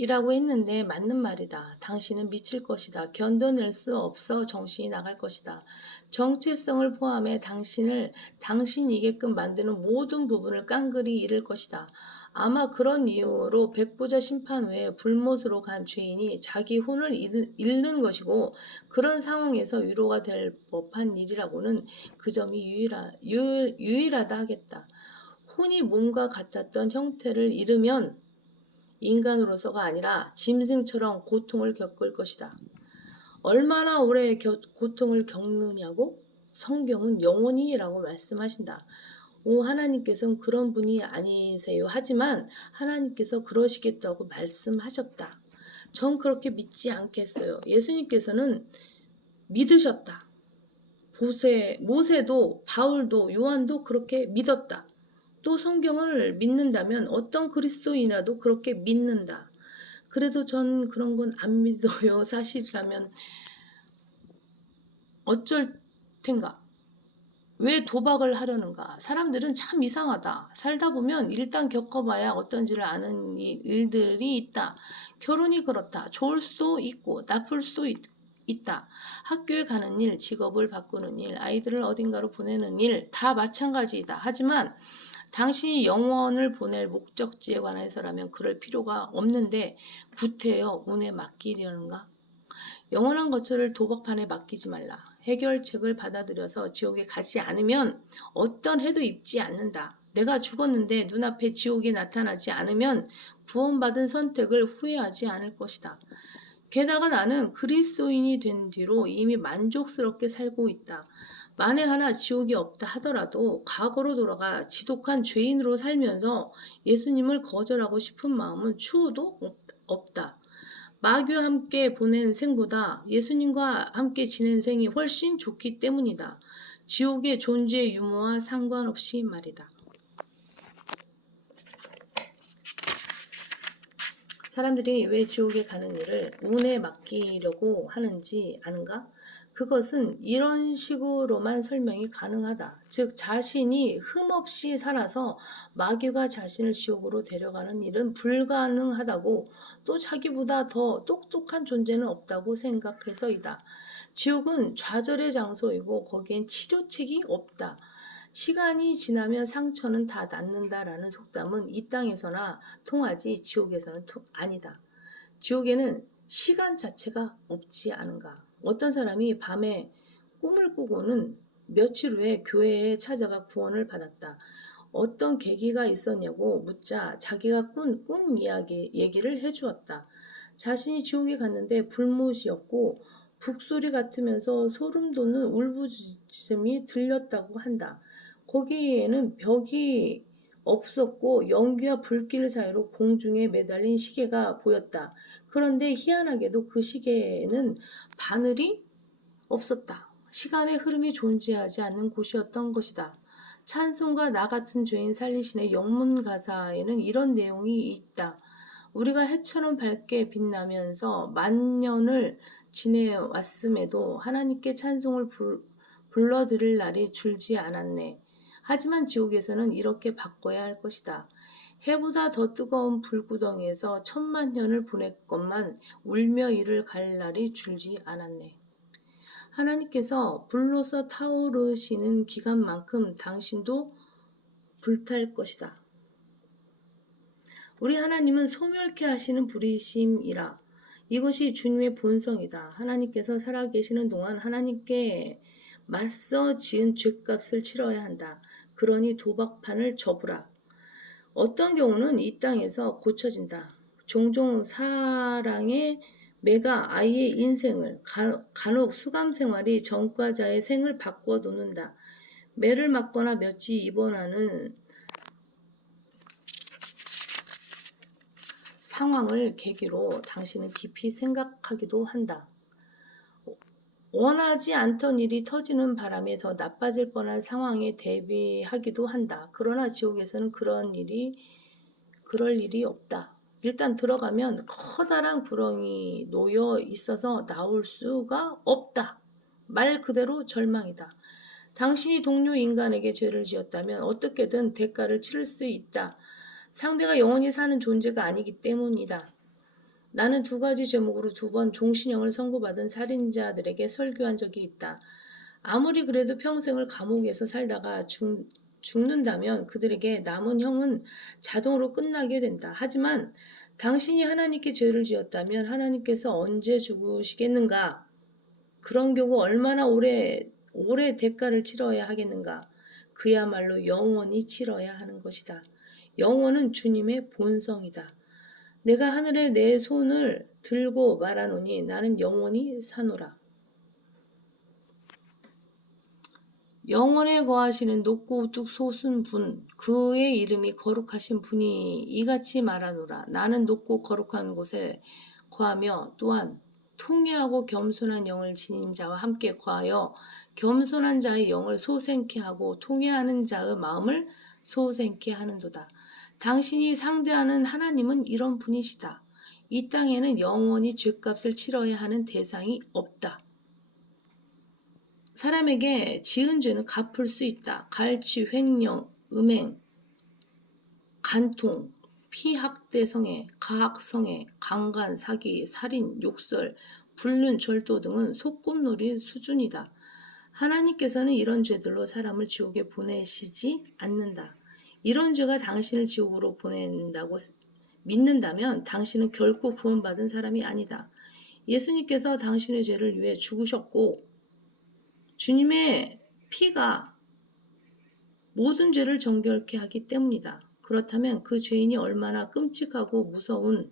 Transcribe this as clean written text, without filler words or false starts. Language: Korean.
이라고 했는데 맞는 말이다. 당신은 미칠 것이다. 견뎌낼 수 없어 정신이 나갈 것이다. 정체성을 포함해 당신이게끔 만드는 모든 부분을 깡그리 잃을 것이다. 아마 그런 이유로 백보자 심판 외에 불못으로 간 죄인이 자기 혼을 잃는 것이고, 그런 상황에서 위로가 될 법한 일이라고는 그 점이 유일하다 하겠다. 혼이 몸과 같았던 형태를 잃으면 인간으로서가 아니라 짐승처럼 고통을 겪을 것이다. 얼마나 오래 고통을 겪느냐고? 성경은 영원히라고 말씀하신다. 오, 하나님께서는 그런 분이 아니세요. 하지만 하나님께서 그러시겠다고 말씀하셨다. 전 그렇게 믿지 않겠어요. 예수님께서는 믿으셨다. 모세도 바울도 요한도 그렇게 믿었다. 또 성경을 믿는다면 어떤 그리스도인이라도 그렇게 믿는다. 그래도 전 그런 건 안 믿어요. 사실이라면 어쩔 텐가? 왜 도박을 하려는가? 사람들은 참 이상하다. 살다 보면 일단 겪어봐야 어떤지를 아는 일들이 있다. 결혼이 그렇다. 좋을 수도 있고 나쁠 수도 있다. 학교에 가는 일, 직업을 바꾸는 일, 아이들을 어딘가로 보내는 일, 다 마찬가지이다. 하지만 당신이 영원을 보낼 목적지에 관해서라면 그럴 필요가 없는데 구태여 운에 맡기려는가? 영원한 거처를 도박판에 맡기지 말라. 해결책을 받아들여서 지옥에 가지 않으면 어떤 해도 입지 않는다. 내가 죽었는데 눈앞에 지옥이 나타나지 않으면 구원받은 선택을 후회하지 않을 것이다. 게다가 나는 그리스도인이 된 뒤로 이미 만족스럽게 살고 있다. 만에 하나 지옥이 없다 하더라도 과거로 돌아가 지독한 죄인으로 살면서 예수님을 거절하고 싶은 마음은 추호도 없다. 마귀와 함께 보낸 생보다 예수님과 함께 지낸 생이 훨씬 좋기 때문이다. 지옥의 존재의 유무와 상관없이 말이다. 사람들이 왜 지옥에 가는 일을 운에 맡기려고 하는지 아는가? 그것은 이런 식으로만 설명이 가능하다. 즉, 자신이 흠없이 살아서 마귀가 자신을 지옥으로 데려가는 일은 불가능하다고, 또 자기보다 더 똑똑한 존재는 없다고 생각해서이다. 지옥은 좌절의 장소이고 거기엔 치료책이 없다. 시간이 지나면 상처는 다 낫는다라는 속담은 이 땅에서나 통하지 지옥에서는 아니다. 지옥에는 시간 자체가 없지 않은가. 어떤 사람이 밤에 꿈을 꾸고는 며칠 후에 교회에 찾아가 구원을 받았다. 어떤 계기가 있었냐고 묻자 자기가 꿈 얘기를 해주었다. 자신이 지옥에 갔는데 불못이었고 북소리 같으면서 소름 돋는 울부짖음이 들렸다고 한다. 거기에는 벽이 없었고 연기와 불길 사이로 공중에 매달린 시계가 보였다. 그런데 희한하게도 그 시계에는 바늘이 없었다. 시간의 흐름이 존재하지 않는 곳이었던 것이다. 찬송가 나 같은 죄인 살리신의 영문 가사에는 이런 내용이 있다. 우리가 해처럼 밝게 빛나면서 만년을 지내왔음에도 하나님께 찬송을 불러드릴 날이 줄지 않았네. 하지만 지옥에서는 이렇게 바꿔야 할 것이다. 해보다 더 뜨거운 불구덩이에서 천만 년을 보냈건만 울며 이를 갈 날이 줄지 않았네. 하나님께서 불로서 타오르시는 기간만큼 당신도 불탈 것이다. 우리 하나님은 소멸케 하시는 불이심이라. 이것이 주님의 본성이다. 하나님께서 살아계시는 동안 하나님께 맞서 지은 죄값을 치러야 한다. 그러니 도박판을 접으라. 어떤 경우는 이 땅에서 고쳐진다. 종종 사랑의 매가 아이의 인생을, 간혹 수감 생활이 전과자의 생을 바꿔 놓는다. 매를 맞거나 몇 주 입원하는 상황을 계기로 당신은 깊이 생각하기도 한다. 원하지 않던 일이 터지는 바람에 더 나빠질 뻔한 상황에 대비하기도 한다. 그러나 지옥에서는 그럴 일이 없다. 일단 들어가면 커다란 구렁이 놓여 있어서 나올 수가 없다. 말 그대로 절망이다. 당신이 동료 인간에게 죄를 지었다면 어떻게든 대가를 치를 수 있다. 상대가 영원히 사는 존재가 아니기 때문이다. 나는 두 가지 제목으로 두 번 종신형을 선고받은 살인자들에게 설교한 적이 있다. 아무리 그래도 평생을 감옥에서 살다가 죽는다면 그들에게 남은 형은 자동으로 끝나게 된다. 하지만 당신이 하나님께 죄를 지었다면 하나님께서 언제 죽으시겠는가? 그런 경우 얼마나 오래 대가를 치러야 하겠는가? 그야말로 영원히 치러야 하는 것이다. 영원은 주님의 본성이다. 내가 하늘에 내 손을 들고 말하노니 나는 영원히 사노라. 영원에 거하시는 높고 우뚝 솟은 분, 그의 이름이 거룩하신 분이 이같이 말하노라. 나는 높고 거룩한 곳에 거하며 또한 통회하고 겸손한 영을 지닌 자와 함께 거하여 겸손한 자의 영을 소생케 하고 통회하는 자의 마음을 소생케 하는도다. 당신이 상대하는 하나님은 이런 분이시다. 이 땅에는 영원히 죗값을 치러야 하는 대상이 없다. 사람에게 지은 죄는 갚을 수 있다. 갈취, 횡령, 음행, 간통, 피학대성애, 가학성애, 강간, 사기, 살인, 욕설, 불륜, 절도 등은 소꿉놀이 수준이다. 하나님께서는 이런 죄들로 사람을 지옥에 보내시지 않는다. 이런 죄가 당신을 지옥으로 보낸다고 믿는다면 당신은 결코 구원받은 사람이 아니다. 예수님께서 당신의 죄를 위해 죽으셨고 주님의 피가 모든 죄를 정결케 하기 때문이다. 그렇다면 그 죄인이 얼마나 끔찍하고 무서운